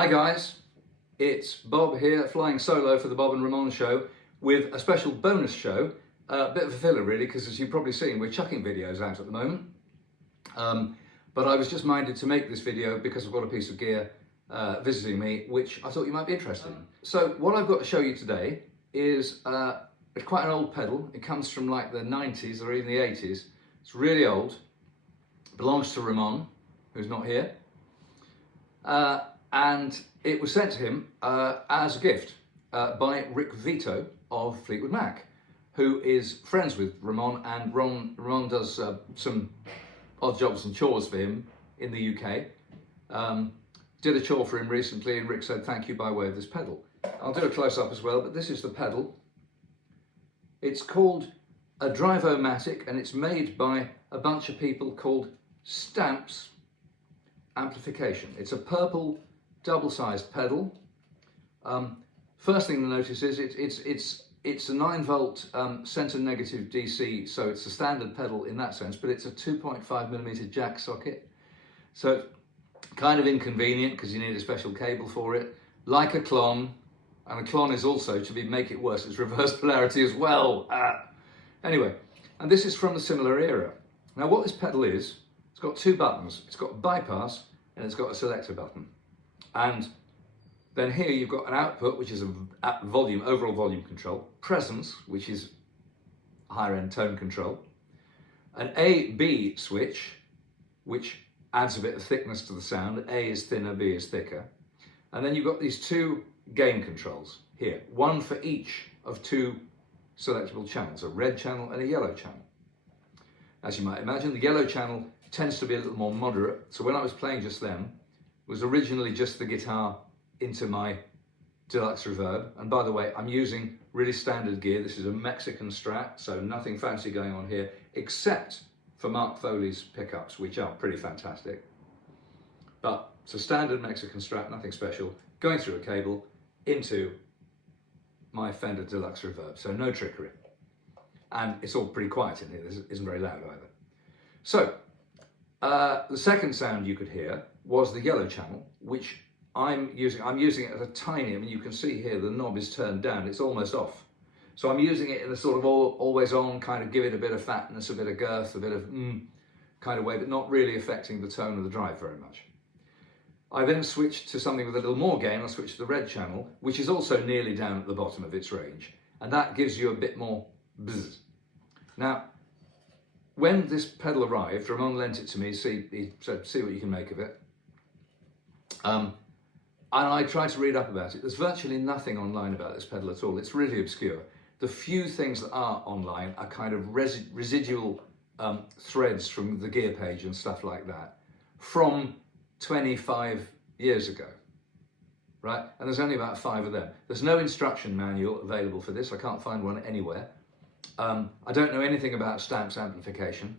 Hi guys, it's Bob here, flying solo for the Bob and Ramon show with a special bonus show, a bit of a filler really, because as you've probably seen, we're chucking videos out at the moment. But I was just minded to make this video because I've got a piece of gear visiting me, which I thought you might be interested in. So what I've got to show you today is quite an old pedal. It comes from like the 90s or even the 80s. It's really old, belongs to Ramon, who's not here. And it was sent to him as a gift by Vito of Fleetwood Mac, who is friends with Ramon, and Ramon does some odd jobs and chores for him in the UK. Did a chore for him recently, and Rick said thank you by way of this pedal. I'll do a close-up as well, but this is the pedal. It's called a Drive-O-Matic, and it's made by a bunch of people called Stamps Amplification. It's a purple double-sized pedal. First thing to notice is it's a 9-volt center negative DC, so it's a standard pedal in that sense, but it's a 2.5mm jack socket, so kind of inconvenient because you need a special cable for it, like a clon, and a clon is also, to make it worse, it's reverse polarity as well. Anyway, and this is from a similar era. Now what this pedal is, it's got two buttons. It's got bypass and it's got a selector button. And then here you've got an output, which is a overall volume control, presence, which is higher end tone control, an A-B switch, which adds a bit of thickness to the sound. A is thinner, B is thicker. And then you've got these two gain controls here, one for each of two selectable channels, a red channel and a yellow channel. As you might imagine, the yellow channel tends to be a little more moderate. So when I was playing just then, it was originally just the guitar into my deluxe reverb. And by the way, I'm using really standard gear. This is a Mexican Strat, so nothing fancy going on here, except for Mark Foley's pickups, which are pretty fantastic. But it's a standard Mexican Strat, nothing special, going through a cable into my Fender Deluxe Reverb, so no trickery. And it's all pretty quiet in here, this isn't very loud either. So, the second sound you could hear was the yellow channel, which I'm using it at a tiny, you can see here the knob is turned down, it's almost off. So I'm using it in a sort of always on, kind of give it a bit of fatness, a bit of girth, a bit of kind of way, but not really affecting the tone of the drive very much. I then switched to something with a little more gain. I switched to the red channel, which is also nearly down at the bottom of its range. And that gives you a bit more bzz. Now, when this pedal arrived, Ramon lent it to me, he said, see what you can make of it. And I tried to read up about it. There's virtually nothing online about this pedal at all. It's really obscure. The few things that are online are kind of residual threads from the gear page and stuff like that from 25 years ago, right? And there's only about 5 of them. There's no instruction manual available for this. I can't find one anywhere. I don't know anything about Stamps Amplification.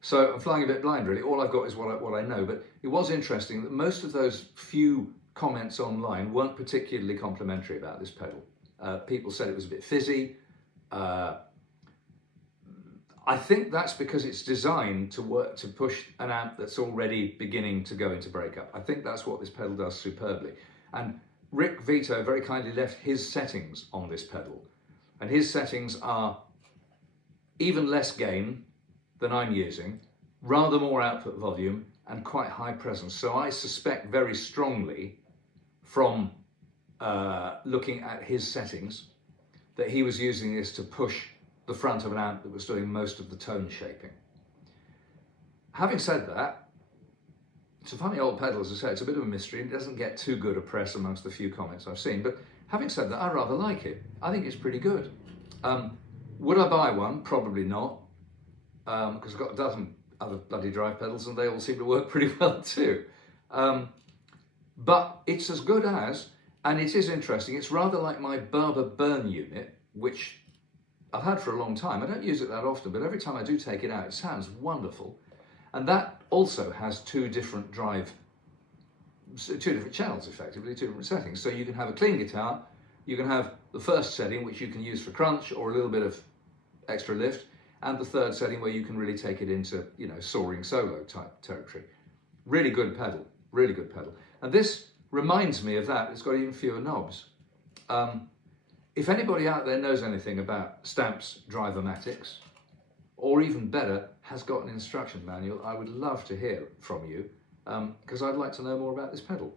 So I'm flying a bit blind really. All I've got is what I know, but it was interesting that most of those few comments online weren't particularly complimentary about this pedal. People said it was a bit fizzy. I think that's because it's designed to work to push an amp that's already beginning to go into breakup. I think that's what this pedal does superbly. And Vito very kindly left his settings on this pedal. And his settings are even less gain than I'm using, rather more output volume, and quite high presence. So I suspect very strongly from looking at his settings that he was using this to push the front of an amp that was doing most of the tone shaping. Having said that, it's a funny old pedal, as I say, it's a bit of a mystery. It doesn't get too good a press amongst the few comments I've seen, but having said that, I rather like it. I think it's pretty good. Would I buy one? Probably not, because I've got a dozen other bloody drive pedals and they all seem to work pretty well too. But it's as good as, and it is interesting, it's rather like my Barber Burn unit, which I've had for a long time. I don't use it that often, but every time I do take it out, it sounds wonderful. And that also has two different channels, effectively, two different settings. So you can have a clean guitar, you can have the first setting, which you can use for crunch or a little bit of extra lift, and the third setting where you can really take it into, soaring solo type territory. Really good pedal, really good pedal. And this reminds me of that. It's got even fewer knobs. If anybody out there knows anything about Stamps driver-matics, or even better, has got an instruction manual, I would love to hear from you, because I'd like to know more about this pedal.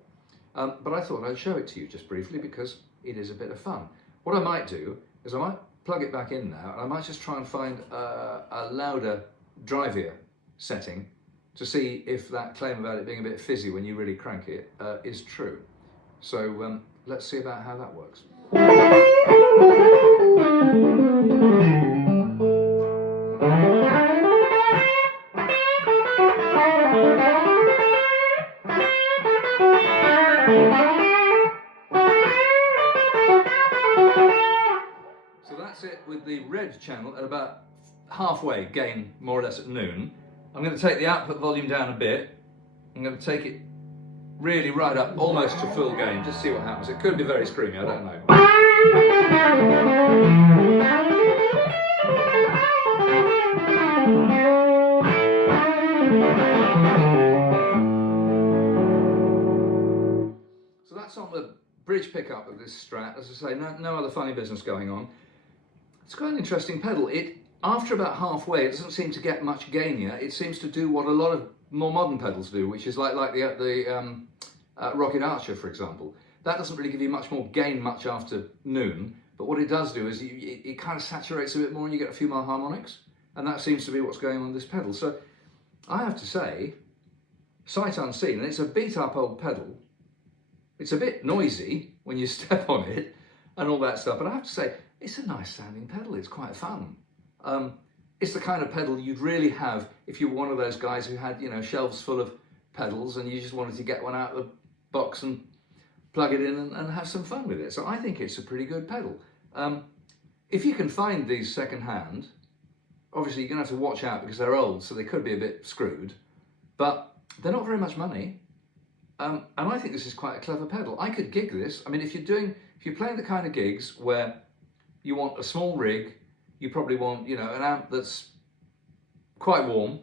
But I thought I'd show it to you just briefly because it is a bit of fun. What I might do is I might plug it back in now, and I might just try and find a louder, drivier setting to see if that claim about it being a bit fizzy when you really crank it is true. So let's see about how that works. So that's it with the red channel at about halfway gain, more or less at noon. I'm going to take the output volume down a bit. I'm going to take it really right up, almost to full gain, just see what happens. It could be very screamy, I don't know. So that's on the bridge pickup of this Strat. As I say, no other funny business going on. It's quite an interesting pedal. After about halfway, it doesn't seem to get much gainier. It seems to do what a lot of more modern pedals do, which is like the Rocket Archer, for example. That doesn't really give you much more gain much after noon, but what it does do is it kind of saturates a bit more and you get a few more harmonics, and that seems to be what's going on with this pedal. So I have to say, sight unseen, and it's a beat up old pedal. It's a bit noisy when you step on it and all that stuff, but I have to say, it's a nice sounding pedal. It's quite fun. It's the kind of pedal you'd really have if you were one of those guys who had, shelves full of pedals and you just wanted to get one out of the box and plug it in and have some fun with it. So I think it's a pretty good pedal. If you can find these second-hand, obviously you're going to have to watch out because they're old, so they could be a bit screwed, but they're not very much money. And I think this is quite a clever pedal. I could gig this. I mean, if you're playing the kind of gigs where you want a small rig, you probably want, an amp that's quite warm,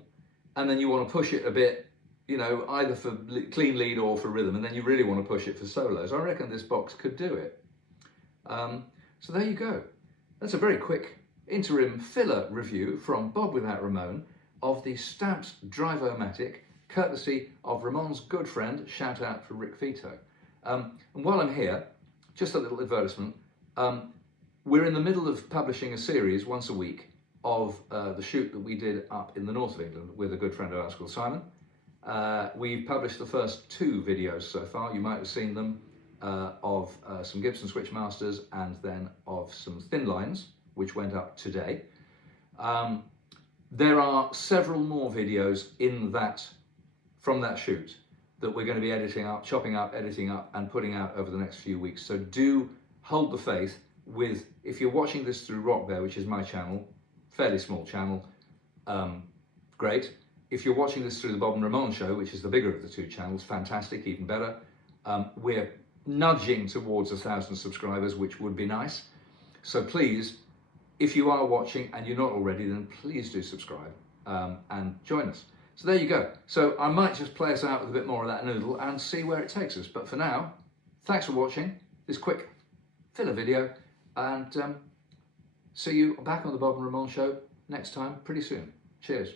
and then you want to push it a bit, either for clean lead or for rhythm, and then you really want to push it for solos. I reckon this box could do it. So there you go. That's a very quick interim filler review from Bob Without Ramon of the Stamps Drive-O-Matic, courtesy of Ramon's good friend, shout out for Rick Vito. And while I'm here, just a little advertisement. We're in the middle of publishing a series once a week of the shoot that we did up in the north of England with a good friend of ours called Simon. We've published the first 2 videos so far. You might have seen them of some Gibson Switchmasters and then of some thin lines, which went up today. There are several more videos from that shoot that we're going to be editing up, chopping up, editing up and putting out over the next few weeks. So do hold the faith if you're watching this through Rock Bear, which is my channel, fairly small channel, great. If you're watching this through the Bob and Ramon show, which is the bigger of the 2 channels, fantastic, even better. We're nudging towards 1,000 subscribers, which would be nice. So please, if you are watching and you're not already, then please do subscribe and join us. So there you go. So I might just play us out with a bit more of that noodle and see where it takes us. But for now, thanks for watching this quick filler video, and see you back on the Bob and Ramon show next time pretty soon. Cheers.